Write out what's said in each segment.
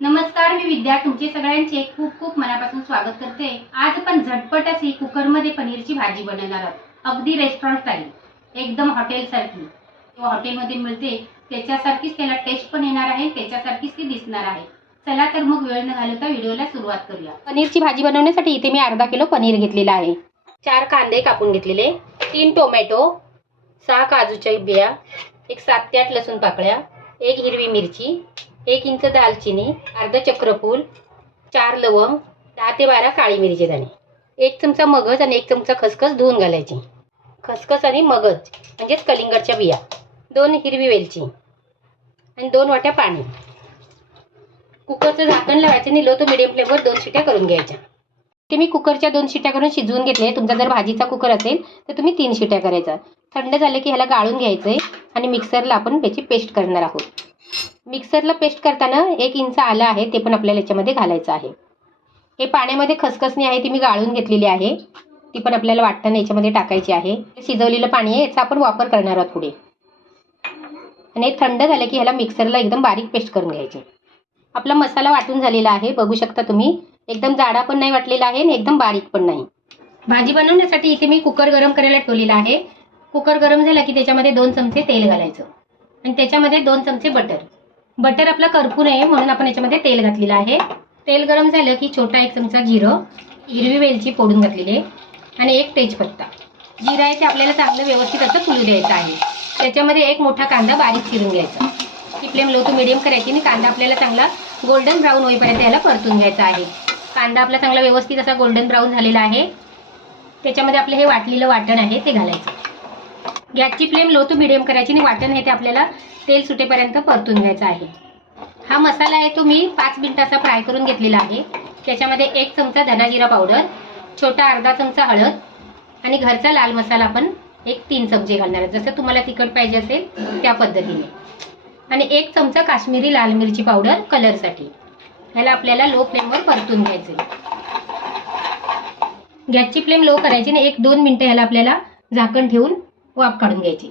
नमस्कार मी विद्या. तुमचे सगळ्यांचे खूप खूप मनापासून स्वागत करते. आज आपण झटपट अशी कुकरमध्ये पनीरची भाजी बनवणार आहोत. अगदी रेस्टॉरंट स्टाईल एकदम हॉटेलसारखी किंवा हॉटेलमध्ये मिळते. त्याच्यासारखीच त्याला टेस्ट पण येणार आहे त्याच्यासारखीच ती दिसणार आहे. चला तर मग वेळ न घालवता व्हिडिओला सुरुवात करूया. पनीरची भाजी बनवण्यासाठी इथे मी अर्धा किलो पनीर घेतलेला आहे. चार कांदे कापून घेतलेले. तीन टोमॅटो. सहा काजूच्या बिया. एक सात ते आठ लसूण पाकळ्या. एक हिरवी मिरची. एक इंच दालचिनी अर्ध चक्रफूल चार लवंग दहा ते बारा काळी मिरीचे दाणे एक चमचा मगज आणि एक चमचा खसखस धुवून घालायची. खसखस आणि मगज म्हणजेच कलिंगडच्या बिया. दोन हिरवी वेलची. आणि दोन वाट्या पाणी. कुकरचं झाकण लावायचं आणि लो तो मिडियम फ्लेमवर दोन शिट्या करून घ्यायच्या. ते मी कुकरच्या दोन शिट्या करून शिजवून घेतले. तुमचा जर भाजीचा कुकर असेल तर तुम्ही तीन शिट्या करायचा. थंड झालं की ह्याला गाळून घ्यायचं आहे आणि मिक्सरला आपण त्याची पेस्ट करणार आहोत. मिक्सरला पेस्ट करताना एक इंच आलं आहे ते पण आपल्याला याच्यामध्ये घालायचं आहे. हे पाण्यामध्ये खसखसणी आहे ती मी गाळून घेतलेली आहे. ती पण आपल्याला वाटताना याच्यामध्ये टाकायची आहे. शिजवलेलं पाणी आहे याचा आपण वापर करणार आहोत पुढे. आणि हे थंड झालं की ह्याला मिक्सरला एकदम बारीक पेस्ट करून घ्यायची. आपला मसाला वाटून झालेला आहे बघू शकता तुम्ही. एकदम जाडा पण नाही वाटलेला आहे आणि एकदम बारीक पण नाही. भाजी बनवण्यासाठी इथे मी कुकर गरम करायला ठेवलेला आहे. कुकर गरम झाला की त्याच्यामध्ये दोन चमचे तेल घालायचं. आणि त्याच्यामध्ये दोन चमचे बटर. बटर आपला करपू नये म्हणून आपण याच्यामध्ये तेल घातलेलं आहे. तेल गरम झालं की छोटा एक चमचा जिरं हिरवी वेलची फोडून घातलेली आहे आणि एक तेजपत्ता. जिरं आहे ते आपल्याला चांगलं व्यवस्थित असं फुलू द्यायचं आहे. त्याच्यामध्ये एक मोठा कांदा बारीक चिरून घ्यायचा. ही फ्लेम लो टू मिडियम करायची आणि कांदा आपल्याला चांगला गोल्डन ब्राऊन होईपर्यंत याला परतून घ्यायचा आहे. कांदा आपला चांगला व्यवस्थित असा गोल्डन ब्राऊन झालेला आहे. त्याच्यामध्ये आपलं हे वाटलेलं वाटण आहे ते घालायचं. गॅसची फ्लेम लो टू मिडियम करायची आणि वाटण हे ते आपल्याला तेल सुटेपर्यंत परतून घ्यायचा आहे. हा मसाला आहे तो मी पाच मिनिटाचा फ्राय करून घेतलेला आहे. त्याच्यामध्ये एक चमचा धनाजिरा पावडर छोटा अर्धा चमचा हळद आणि घरचा लाल मसाला आपण एक तीन चमचे घालणार आहे. जसं तुम्हाला तिखट पाहिजे असेल त्या पद्धतीने. आणि एक चमचा काश्मीरी लाल मिरची पावडर कलरसाठी. ह्याला आपल्याला लो फ्लेमवर परतून घ्यायचे गॅसची फ्लेम लो करायची आणि एक दोन मिनटं ह्याला आपल्याला झाकण ठेवून वाफ काढून घ्यायची.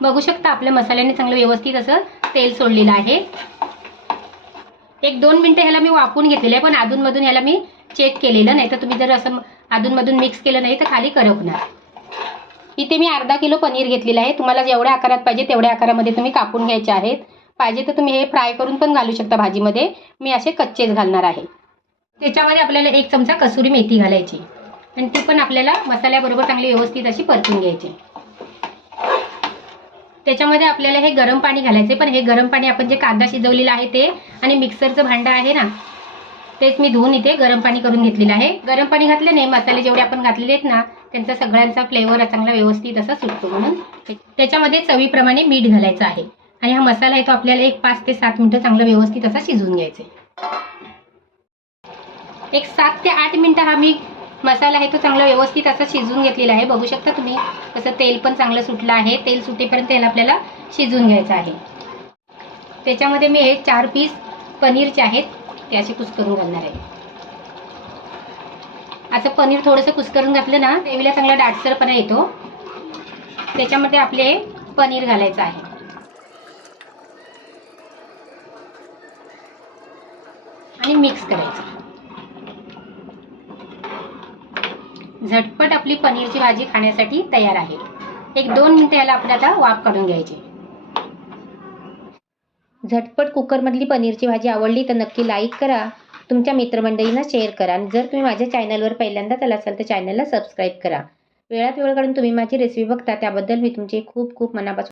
बघू शकता आपल्या मसाल्याने चांगलं व्यवस्थित असं तेल सोडलेलं आहे. एक दोन मिनटं ह्याला मी वाफवून घेतलेलं आहे पण अधूनमधून ह्याला मी चेक केलेलं नाही. तर तुम्ही जर असं अधूनमधून मिक्स केलं नाही तर खाली करपणार इथे मी अर्धा किलो पनीर घेतलेलं आहे. तुम्हाला जेवढ्या आकारात पाहिजे तेवढ्या आकारामध्ये तुम्ही कापून घ्यायचे आहेत. पाहिजे तर तुम्ही हे फ्राय करून पण घालू शकता भाजीमध्ये. मी असे कच्चेच घालणार आहे. त्याच्यामध्ये आपल्याला एक चमचा कसुरी मेथी घालायची. आणि ती पण आपल्याला मसाल्याबरोबर चांगली व्यवस्थित अशी परतून घ्यायची. त्याच्यामध्ये आपल्याला हे गरम पाणी घालायचे पण हे गरम पाणी आपण जे कांदा शिजवलेला आहे ते आणि मिक्सरचं भांडं आहे ना तेच मी धुवून इथे गरम पाणी करून घेतलेलं आहे. गरम पाणी घातल्याने मसाले जेवढे आपण घातलेले आहेत ना त्यांचा सगळ्यांचा फ्लेवर चांगला व्यवस्थित असा सुटतो म्हणून. त्याच्यामध्ये चवीप्रमाणे मीठ घालायचं आहे. आणि हा मसाला आहे तो आपल्याला एक पाच ते सात मिनिटं चांगला व्यवस्थित असा शिजवून घ्यायचा एक सात ते आठ मिनिटं हा मी मसाला आहे तो चांगला व्यवस्थित असा शिजून घेतलेला आहे. बघू शकता तुम्ही तसं तेल पण चांगलं सुटलं आहे. तेल सुटेपर्यंत याला आपल्याला शिजवून घ्यायचं आहे. त्याच्यामध्ये मी हे चार पीस पनीरचे आहेत ते असे कुस्करून घालणार आहे. असं पनीर थोडंसं कुस्करून घातलं ना देवीला चांगला दाटसरपणा येतो. त्याच्यामध्ये आपले पनीर घालायचं आहे. आणि मिक्स करायचं. झटपट आपली पनीरची भाजी खाण्यासाठी तयार आहे. एक दोन मिनिटं याला आपण आता वाफ काढून घ्यायची. झटपट कुकरमधली पनीरची भाजी आवडली तर नक्की लाईक करा. तुमच्या मित्रमंडळींना शेअर करा. आणि जर तुम्ही माझ्या चॅनलवर पहिल्यांदाच आला असाल तर चॅनलला सबस्क्राईब करा. वेळात वेळ काढून तुम्ही माझी रेसिपी बघता त्याबद्दल मी तुमचे खूप खूप मनापासून